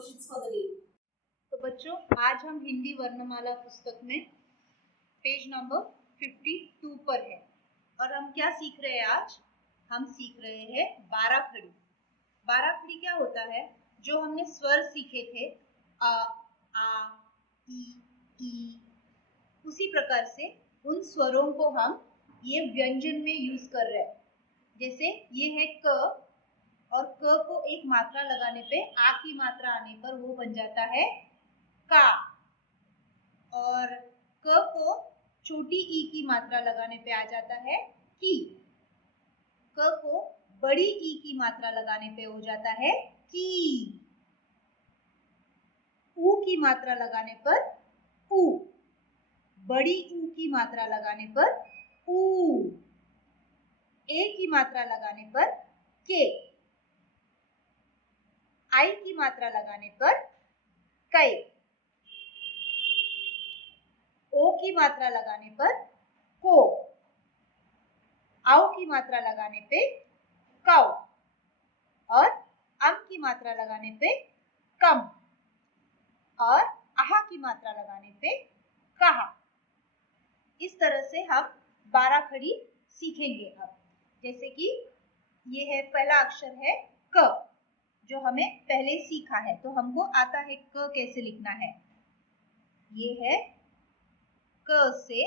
questions for the day. तो बच्चों आज हम हिंदी वर्णमाला पुस्तक में पेज नंबर 52 पर है और हम क्या सीख रहे हैं आज? हम सीख रहे हैं बाराखड़ी। बाराखड़ी क्या होता है? जो हमने स्वर सीखे थे अ, आ, ई, उसी प्रकार से उन स्वरों को हम ये व्यंजन में यूज कर रहे हैं। जैसे ये है क और क को एक मात्रा लगाने पे आ की मात्रा आने पर वो बन जाता है का, और क को छोटी ई की मात्रा लगाने पे आ जाता है की। क को बड़ी ई की मात्रा लगाने पे हो जाता है की। ऊ की मात्रा लगाने पर ऊ, बड़ी ऊ की मात्रा लगाने पर ऊ, ए की मात्रा लगाने पर के, आई की मात्रा लगाने पर कै, ओ की मात्रा लगाने पर को, औ की मात्रा लगाने पे कौ, और अम की मात्रा लगाने पे कम, और आहा की मात्रा लगाने पे कहा। इस तरह से हम बाराखड़ी सीखेंगे। अब जैसे कि ये है, पहला अक्षर है क जो हमें पहले सीखा है, तो हमको आता है क कैसे लिखना है। ये है क से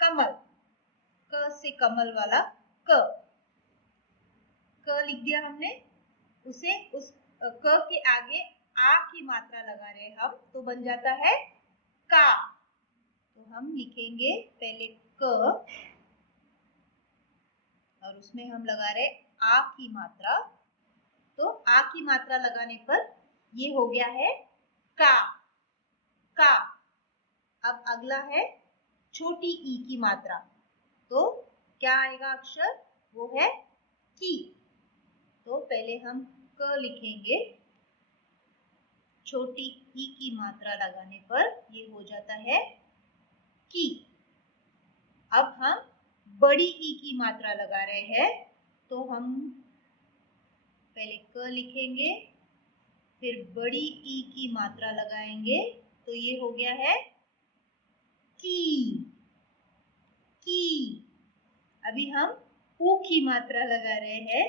कमल, क से कमल वाला क लिख दिया हमने। उसे उस क के आगे आ की मात्रा लगा रहे हम, तो बन जाता है का। तो हम लिखेंगे पहले क और उसमें हम लगा रहे आ की मात्रा, तो आ की मात्रा लगाने पर ये हो गया है का। अब अगला है छोटी ई की मात्रा, तो क्या आएगा अक्षर? वो है की। तो पहले हम क लिखेंगे, छोटी ई की मात्रा लगाने पर ये हो जाता है की। अब हम बड़ी ई की मात्रा लगा रहे हैं, तो हम पहले क लिखेंगे, फिर बड़ी ई की मात्रा लगाएंगे, तो ये हो गया है की। अभी हम ऊ की मात्रा लगा रहे हैं,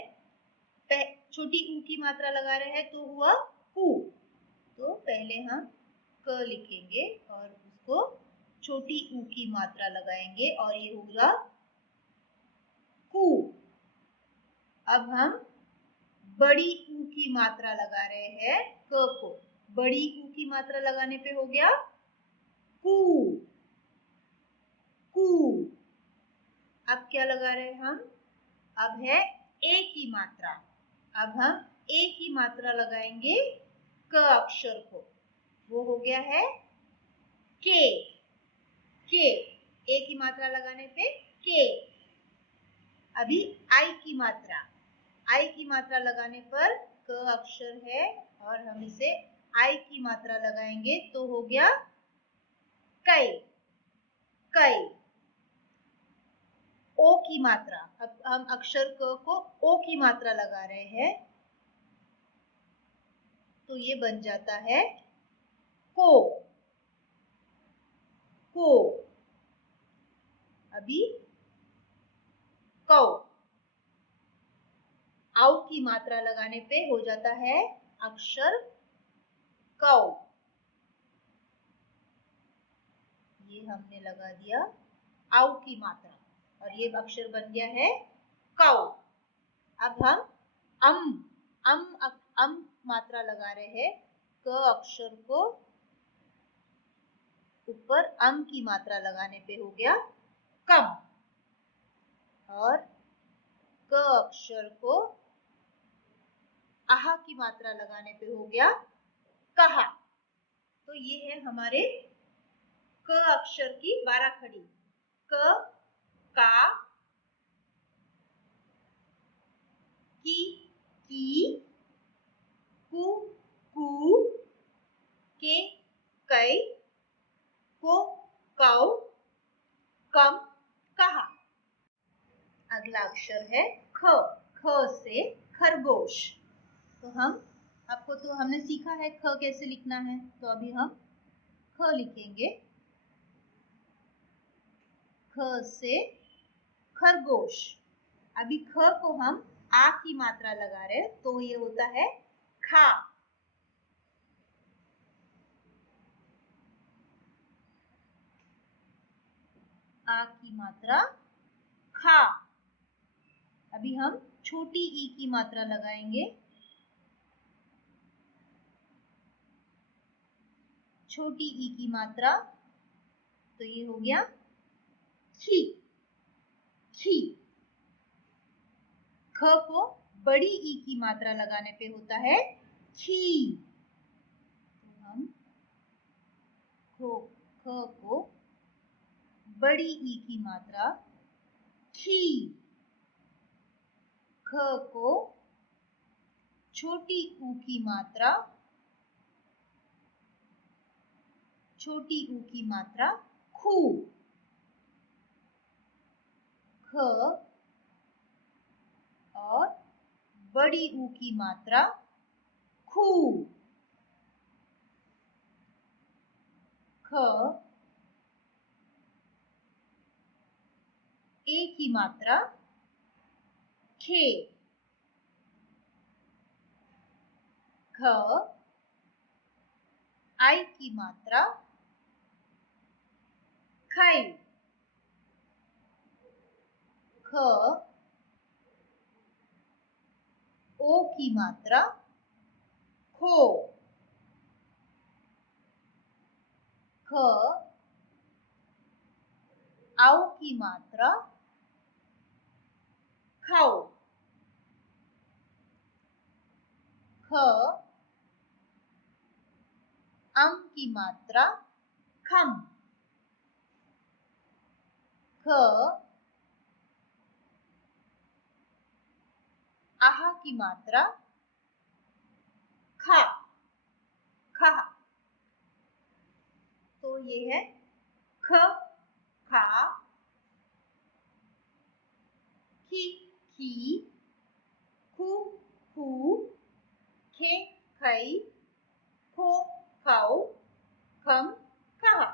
छोटी ऊ की मात्रा लगा रहे हैं, तो हुआ कु। तो पहले हम क लिखेंगे और उसको छोटी ऊ की मात्रा लगाएंगे और ये होगा कु। अब हम बड़ी ऊ की मात्रा लगा रहे हैं क को, बड़ी ऊ की मात्रा लगाने पे हो गया कु। अब क्या लगा रहे हैं हम? अब है ए की मात्रा। अब हम ए की मात्रा लगाएंगे क अक्षर को, वो हो गया है के। ए की मात्रा लगाने पे के। अभी आई की मात्रा लगाने पर क अक्षर है और हम इसे आई की मात्रा लगाएंगे, तो हो गया कै। ओ की मात्रा, अब हम अक्षर क को ओ की मात्रा लगा रहे हैं, तो ये बन जाता है को। अभी कौ, औ की मात्रा लगाने पे हो जाता है अक्षर कौ। ये हमने लगा दिया औ की मात्रा और ये अक्षर बन गया है कौ। अब हम अम मात्रा लगा रहे हैं, क अक्षर को ऊपर अम की मात्रा लगाने पे हो गया कम, और क अक्षर को आहा की मात्रा लगाने पे हो गया कहा। तो ये है हमारे क अक्षर की बाराखड़ी। क, का, की, कु, के, कै, को, कौ, कम, कहा। अगला अक्षर है ख से खरगोश। तो हम आपको तो हमने सीखा है ख कैसे लिखना है, तो अभी हम ख लिखेंगे। ख से खरगोश। अभी ख को हम आ की मात्रा लगा रहे हैं, तो ये होता है खा। आ की मात्रा खा। अभी हम छोटी ई की मात्रा लगाएंगे। छोटी ई की मात्रा, तो ये हो गया खी। खी। ख को बड़ी ई की मात्रा लगाने पे होता है खी। तो हम ख को बड़ी ई की मात्रा खी। ख को छोटी ऊ की मात्रा, छोटी ऊ की मात्रा खू। ख और बड़ी ऊ की मात्रा खू। ख ए की मात्रा खे। ख आई की मात्रा खाई। ख ओ की मात्रा खो। ख आओ की मात्रा खाओ। ख अम की मात्रा खम। ख आहा की मात्रा खा। खा। तो ये है ख, खा, खी, खी, खू, खू, खे, खई, खो, खाओ, खम, कहा।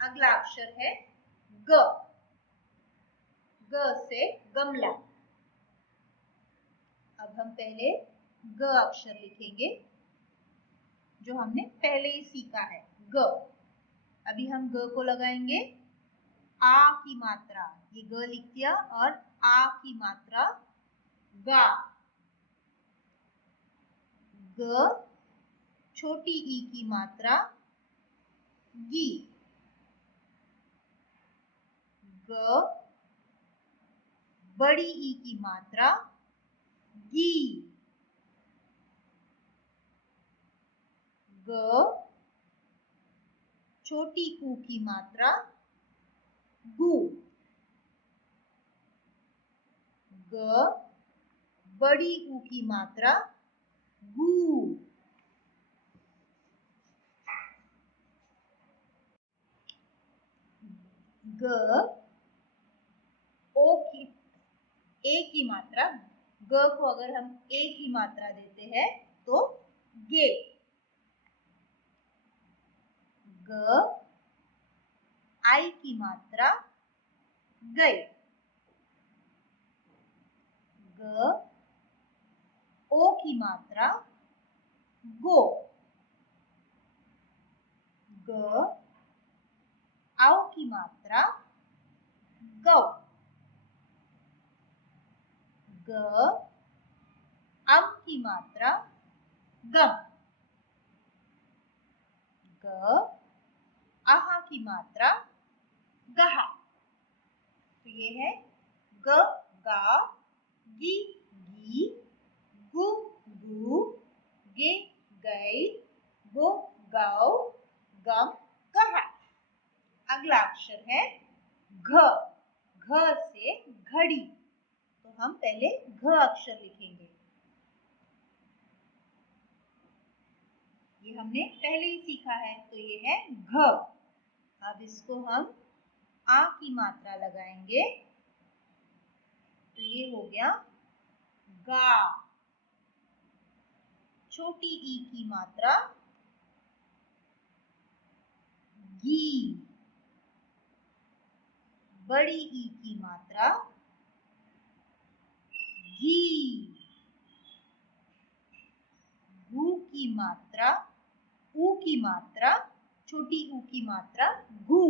अगला अक्षर है ग। ग से गमला। अब हम पहले ग अक्षर लिखेंगे, जो हमने पहले ही सीखा है ग। अभी हम ग को लगाएंगे आ की मात्रा, ये ग लिख दिया, और आ की मात्रा गा। ग छोटी ई की मात्रा गी। ग बड़ी ई की मात्रा गी। ग छोटी ऊ की मात्रा गु। ग बड़ी ऊ की मात्रा गु। ग ओ की ए की मात्रा, ग को अगर हम ए की मात्रा देते हैं तो गे। ग आई की मात्रा गई। ग ओ की मात्रा गो। ग आओ की मात्रा गौ। ग अम की मात्रा गम। ग आहा की मात्रा गहा। तो ये है ग, गा, गी, गी, गु, गु, गे, गई, गो, गाओ, गम, गहा। अगला अक्षर है घ। घ से घड़ी। तो हम पहले घ अक्षर लिखेंगे, ये हमने पहले ही सीखा है, तो ये है घ। अब इसको हम आ की मात्रा लगाएंगे, तो ये हो गया गा। छोटी ई की मात्रा गी, बड़ी ई की मात्रा घी, गू की मात्रा, ऊ की मात्रा, छोटी ऊ की मात्रा गू,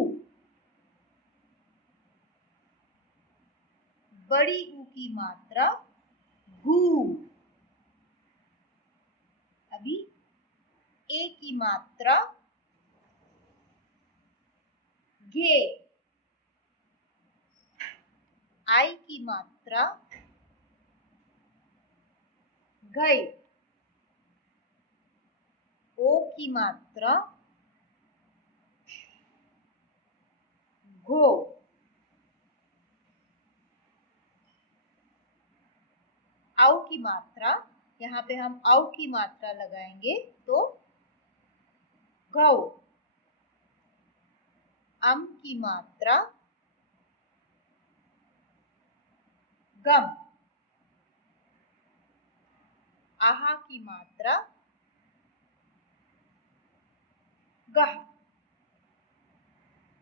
बड़ी ऊ की मात्रा गू। अभी ए की मात्रा घे, आई की मात्रा घई, ओ की मात्रा घो, आउ की मात्रा, यहाँ पे हम आउ की मात्रा लगाएंगे तो गौ, अम की मात्रा गम, आहा की मात्रा गह।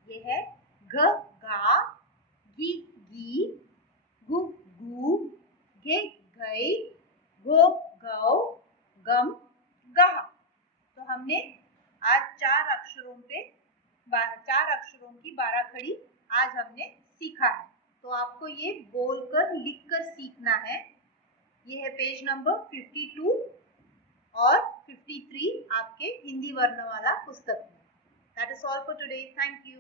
ये है घ गा, गी गी, गु गू, घे घई, घो गौ, गम गह। तो हमने आज चार अक्षरों की 12 खड़ी आज हमने सीखा है। तो आपको ये बोलकर लिखकर सीखना है। ये है पेज नंबर 52 और 53 आपके हिंदी वर्णमाला पुस्तक में। That is all for today. Thank you.